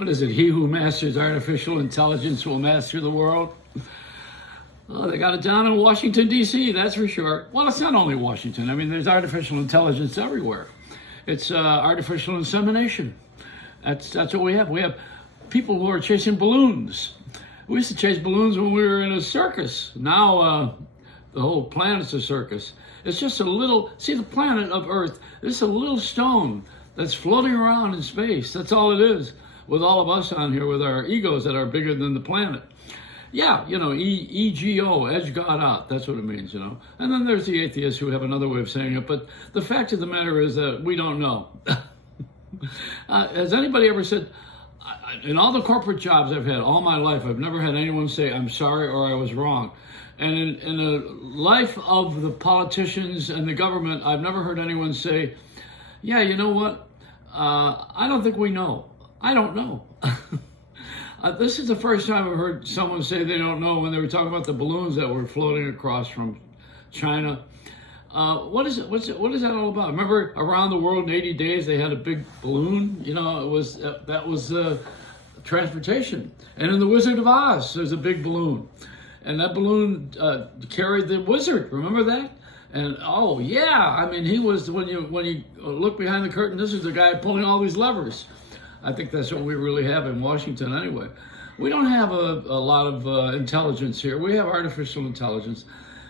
What is it? He who masters artificial intelligence will master the world. Oh, they got it down in Washington, D.C., that's for sure. Well, it's not only Washington. I mean, there's artificial intelligence everywhere. It's artificial insemination. That's what we have. We have people who are chasing balloons. We used to chase balloons when we were in a circus. Now the whole planet's a circus. It's just a little, see, the planet of Earth, it's a little stone that's floating around in space. That's all it is, with all of us on here with our egos that are bigger than the planet. Yeah, you know, EGO, edge God out. That's what it means, you know. And then there's the atheists who have another way of saying it. But the fact of the matter is that we don't know. Has anybody ever said, in all the corporate jobs I've had all my life, I've never had anyone say, I'm sorry or I was wrong. And in the life of the politicians and the government, I've never heard anyone say, yeah, you know what? I don't think we know. I don't know. This is the first time I've heard someone say they don't know when they were talking about the balloons that were floating across from China. What is it? What is that all about? Remember, around the world in 80 days they had a big balloon. You know, it was that was transportation. And in the Wizard of Oz, there's a big balloon, and that balloon carried the wizard. Remember that? And oh yeah, I mean, he was when you look behind the curtain. This is the guy pulling all these levers. I think that's what we really have in Washington anyway. We don't have a lot of intelligence here. We have artificial intelligence.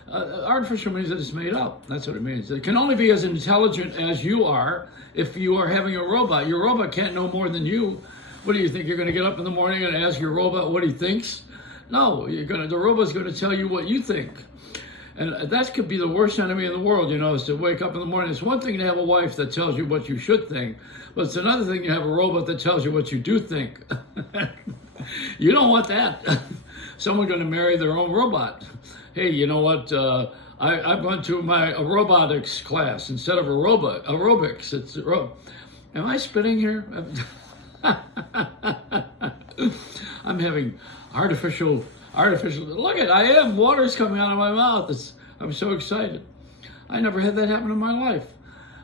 Artificial means that it's made up. That's what it means. It can only be as intelligent as you are if you are having a robot. Your robot can't know more than you. What do you think? You're going to get up in the morning and ask your robot what he thinks? No, the robot's going to tell you what you think. And that could be the worst enemy in the world, you know, is to wake up in the morning. It's one thing to have a wife that tells you what you should think, but it's another thing to have a robot that tells you what you do think. You don't want that. Someone going to marry their own robot. Hey, you know what? I went to my robotics class instead of aerobics. Am I spitting here? I'm having artificial. Look at, I am. Water's coming out of my mouth. I'm so excited. I never had that happen in my life.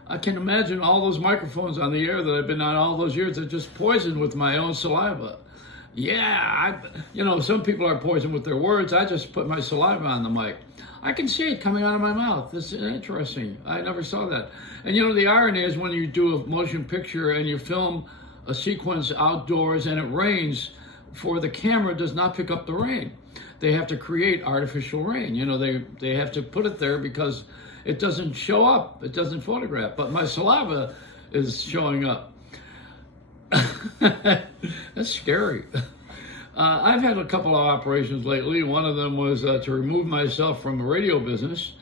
I can imagine all those microphones on the air that I've been on all those years are just poisoned with my own saliva. Yeah, you know, some people are poisoned with their words. I just put my saliva on the mic. I can see it coming out of my mouth. It's interesting. I never saw that. And you know, the irony is when you do a motion picture and you film a sequence outdoors and it rains, for the camera does not pick up the rain. They have to create artificial rain. You know, they have to put it there because it doesn't show up. It doesn't photograph. But my saliva is showing up. That's scary. I've had a couple of operations lately. One of them was to remove myself from the radio business,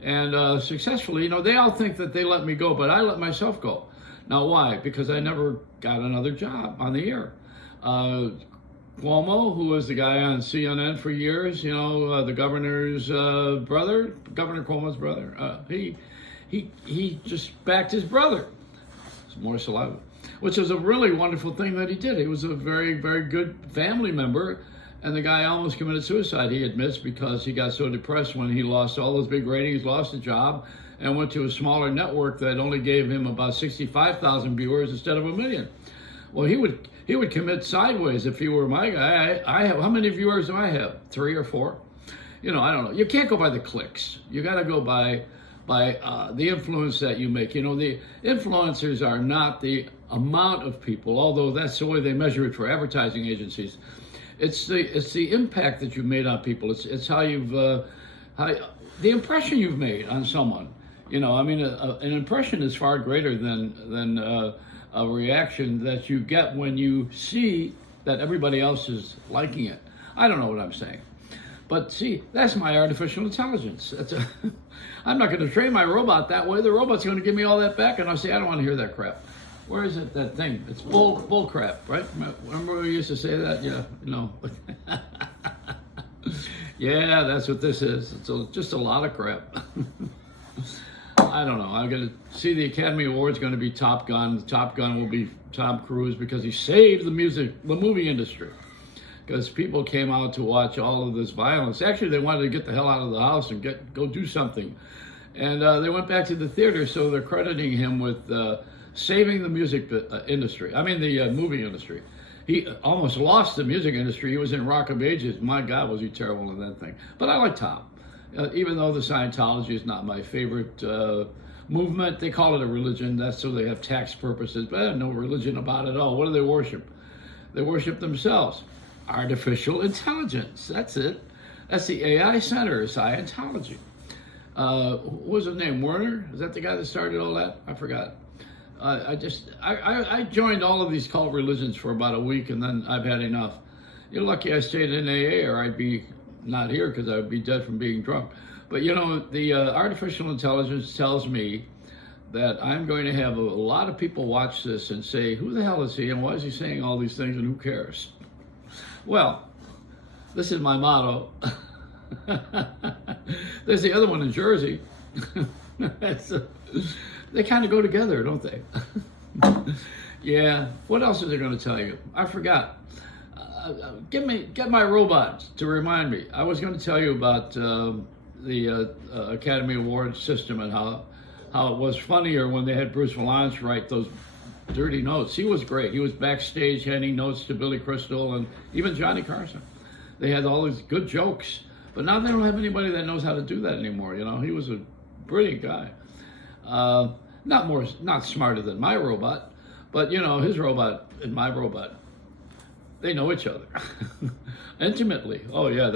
and successfully. You know, they all think that they let me go, but I let myself go. Now, why? Because I never got another job on the air. Cuomo, who was the guy on CNN for years, you know, the governor's brother, Governor Cuomo's brother, he just backed his brother. It's more saliva. Which was a really wonderful thing that he did. He was a very, very good family member, and the guy almost committed suicide, he admits, because he got so depressed when he lost all those big ratings, lost a job, and went to a smaller network that only gave him about 65,000 viewers instead of 1 million. Well, he would commit sideways if he were my guy. I have, how many viewers do I have? 3 or 4? You know, I don't know. You can't go by the clicks. You got to go by the influence that you make. You know, the influencers are not the amount of people, although that's the way they measure it for advertising agencies. It's the impact that you've made on people. It's how you've the impression you've made on someone. You know, I mean, an impression is far greater than a reaction that you get when you see that everybody else is liking it. I don't know what I'm saying. But see, that's my artificial intelligence. I'm not going to train my robot that way. The robot's going to give me all that back, and I'll say, I don't want to hear that crap. Where is it, that thing? It's bull crap, right? Remember we used to say that? Yeah, no. Yeah, that's what this is. It's just a lot of crap. I don't know. I'm going to see the Academy Award's going to be Top Gun. Top Gun will be Tom Cruise because he saved the movie industry. Because people came out to watch all of this violence. Actually, they wanted to get the hell out of the house and go do something. And they went back to the theater, so they're crediting him with saving the music industry. I mean, the movie industry. He almost lost the music industry. He was in Rock of Ages. My God, was he terrible in that thing. But I like Tom. Even though the Scientology is not my favorite movement, they call it a religion. That's so they have tax purposes. But I have no religion about it at all. What do they worship? They worship themselves. Artificial intelligence. That's it. That's the AI center of Scientology. What was his name? Werner? Is that the guy that started all that? I forgot. I joined all of these cult religions for about a week, and then I've had enough. You're lucky I stayed in AA, or I'd be not here because I would be dead from being drunk. But you know, the artificial intelligence tells me that I'm going to have a lot of people watch this and say, who the hell is he, and why is he saying all these things, and who cares? Well, this is my motto. There's the other one in Jersey. They kind of go together, don't they? Yeah. What else is they going to tell you? I forgot. Get my robot to remind me. I was going to tell you about the Academy Award system and how it was funnier when they had Bruce Vilanch write those dirty notes. He was great. He was backstage handing notes to Billy Crystal and even Johnny Carson. They had all these good jokes, but now they don't have anybody that knows how to do that anymore. You know, he was a brilliant guy. Not smarter than my robot, but you know, his robot and my robot, they know each other intimately. Oh yeah,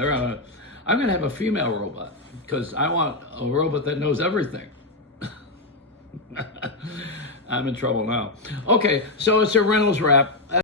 I'm gonna have a female robot because I want a robot that knows everything. I'm in trouble now. Okay, so it's a Reynolds wrap.